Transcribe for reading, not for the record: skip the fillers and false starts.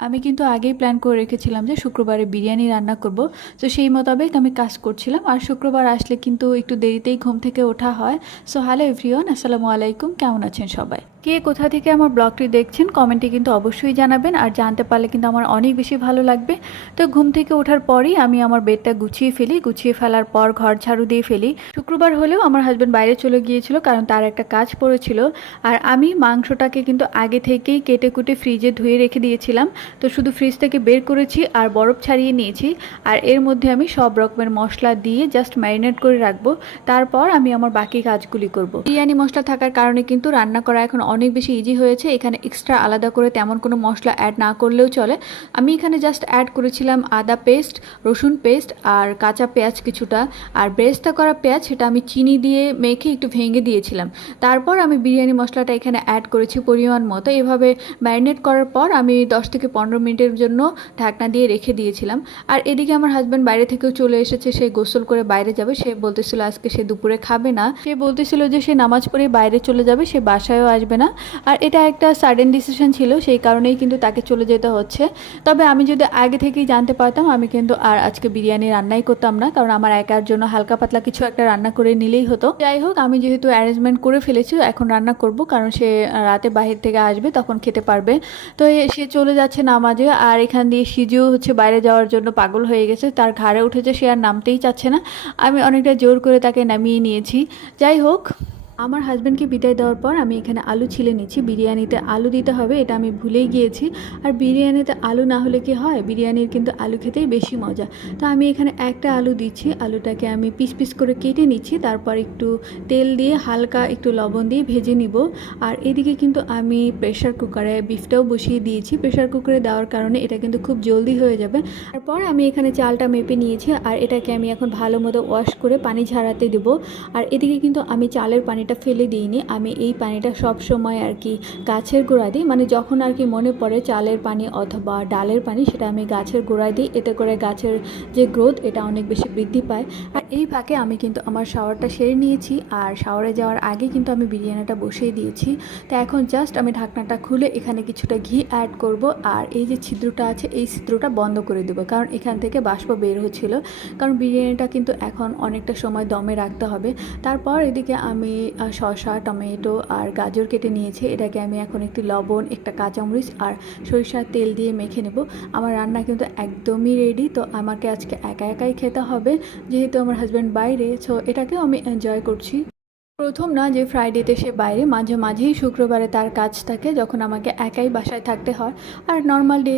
আমি কিন্তু আগেই প্ল্যান করে রেখেছিলাম যে শুক্রবারে বিরিয়ানি রান্না করব। তো সেই মোতাবেক আমি কাজ করছিলাম। আর শুক্রবার আসলে কিন্তু একটু দেরিতেই ঘুম থেকে ওঠা হয়। সো হ্যালো এভরিওয়ান, আসসালামু আলাইকুম, কেমন আছেন সবাই? কে কোথা থেকে আমার ব্লগটি দেখছেন কমেন্টে কিন্তু অবশ্যই জানাবেন, আর জানতে পারলে কিন্তু আমার অনেক বেশি ভালো লাগবে। তো ঘুম থেকে ওঠার পরই আমি আমার বেডটা গুছিয়ে ফেলি, গুছিয়ে ফেলার পর ঘর ঝাড়ু দিয়ে ফেলি। শুক্রবার হলেও আমার হাজব্যান্ড বাইরে চলে গিয়েছিল, কারণ তার একটা কাজ পড়েছিল। আর আমি মাংসটাকে কিন্তু আগে থেকেই কেটে কুটে ফ্রিজে ধুয়ে রেখে দিয়েছিলাম। তো শুধু ফ্রিজ থেকে বের করেছি আর বরফ ছাড়িয়ে নিয়েছি। আর এর মধ্যে আমি সব রকমের মশলা দিয়ে জাস্ট ম্যারিনেট করে রাখবো। তারপর আমি আমার বাকি কাজগুলি করব। বিরিয়ানি মশলা থাকার কারণে কিন্তু রান্না করা এখন অনেক বেশি ইজি হয়েছে। এখানে এক্সট্রা আলাদা করে তেমন কোনো মশলা অ্যাড না করলেও চলে। আমি এখানে জাস্ট অ্যাড করেছিলাম আদা পেস্ট, রসুন পেস্ট আর কাঁচা পেঁয়াজ কিছুটা। আর বেরেস্তা করা পেঁয়াজ সেটা আমি চিনি দিয়ে মেখে একটু ভেঙে দিয়েছিলাম। তারপর আমি বিরিয়ানি মশলাটা এখানে অ্যাড করেছি পরিমাণ মতো। এভাবে ম্যারিনেট করার পর আমি 10 থেকে 15 মিনিটের জন্য ঢাকনা দিয়ে রেখে দিয়েছিলাম। আর এদিকে আমার হাজব্যান্ড বাইরে থেকেও চলে এসেছে, সে গোসল করে বাইরে যাবে। সে বলতেছিল আজকে সে দুপুরে খাবে না, সে বলতেছিল যে সে নামাজ পড়ে বাইরে চলে যাবে, সে বাসায়ও আসবে না। আর এটা একটা সাডেন ডিসিশন ছিল, সেই কারণেই কিন্তু তাকে চলে যেতে হচ্ছে। তবে আমি যদি আগে থেকেই জানতে পারতাম আমি কিন্তু আর আজকে বিরিয়ানি রান্নাই করতাম না, কারণ আমার একার জন্য হালকা পাতলা কিছু একটা রান্না করে নিলেই হতো। যাই হোক, আমি যেহেতু অ্যারেঞ্জমেন্ট করে ফেলেছি এখন রান্না করব, কারণ সে রাতে বাহির থেকে আসবে তখন খেতে পারবে। তো সে চলে যাচ্ছে নামাজে। আর এখান দিয়ে সিজু হচ্ছে বাইরে যাওয়ার জন্য পাগল হয়ে গেছে, তার ঘাড়ে উঠেছে, সে আর নামতেই চাচ্ছে না। আমি অনেকটা জোর করে তাকে নামিয়ে নিয়েছি। যাই হোক, আমার হাজব্যান্ডকে বিদায় দেওয়ার পর আমি এখানে আলু ছিলে নিচ্ছি। বিরিয়ানিতে আলু দিতে হবে, এটা আমি ভুলেই গিয়েছি। আর বিরিয়ানিতে আলু না হলে কি হয়, বিরিয়ানির কিন্তু আলু খেতেই বেশি মজা। তো আমি এখানে একটা আলু দিচ্ছি, আলুটাকে আমি পিস পিস করে কেটে নিচ্ছি। তারপর একটু তেল দিয়ে হালকা একটু লবণ দিয়ে ভেজে নিব। আর এদিকে কিন্তু আমি প্রেশার কুকারে বিফটাও বসিয়ে দিয়েছি। প্রেশার কুকারে দেওয়ার কারণে এটা কিন্তু খুব জলদি হয়ে যাবে। তারপর আমি এখানে চালটা মেপে নিয়েছি, আর এটাকে আমি এখন ভালো মতো ওয়াশ করে পানি ঝাড়াতে দেবো। আর এদিকে কিন্তু আমি চালের পানিটা ফেলে দিইনি, আমি এই পানিটা সব সময় আর কি গাছের গোড়া দিই। মানে যখন আর কি মনে পড়ে চালের পানি অথবা ডালের পানি, সেটা আমি গাছের গোড়ায় দিই। এতে করে গাছের যে গ্রোথ এটা অনেক বেশি বৃদ্ধি পায়। আর এই ফাঁকে আমি কিন্তু আমার শাওয়ারটা সেরে নিয়েছি, আর শাওয়ারে যাওয়ার আগে কিন্তু আমি বিরিয়ানিটা বসিয়ে দিয়েছি। তো এখন জাস্ট আমি ঢাকনাটা খুলে এখানে কিছুটা ঘি অ্যাড করব। আর এই যে ছিদ্রটা আছে এই ছিদ্রটা বন্ধ করে দেবো, কারণ এখান থেকে বাষ্প বের হচ্ছিল। কারণ বিরিয়ানিটা কিন্তু এখন অনেকটা সময় দমে রাখতে হবে। তারপর এদিকে আমি শসা, টমেটো আর গাজর কেটে নিয়েছি। এটাকে আমি এখন একটু লবণ, একটা কাঁচামরিচ আর সরিষার তেল দিয়ে মেখে নেব। আমার রান্না কিন্তু একদমই রেডি। তো আমাকে আজকে একা একাই খেতে হবে, যেহেতু আমার হাজব্যান্ড বাইরে। সো এটাকেও আমি এনজয় করছি। প্রথম না যে ফ্রাইডেতে সে বাইরে, মাঝে মাঝেই শুক্রবারে তার কাজ থাকে, যখন আমাকে একাই বাসায় থাকতে হয়। আর নর্মাল ডে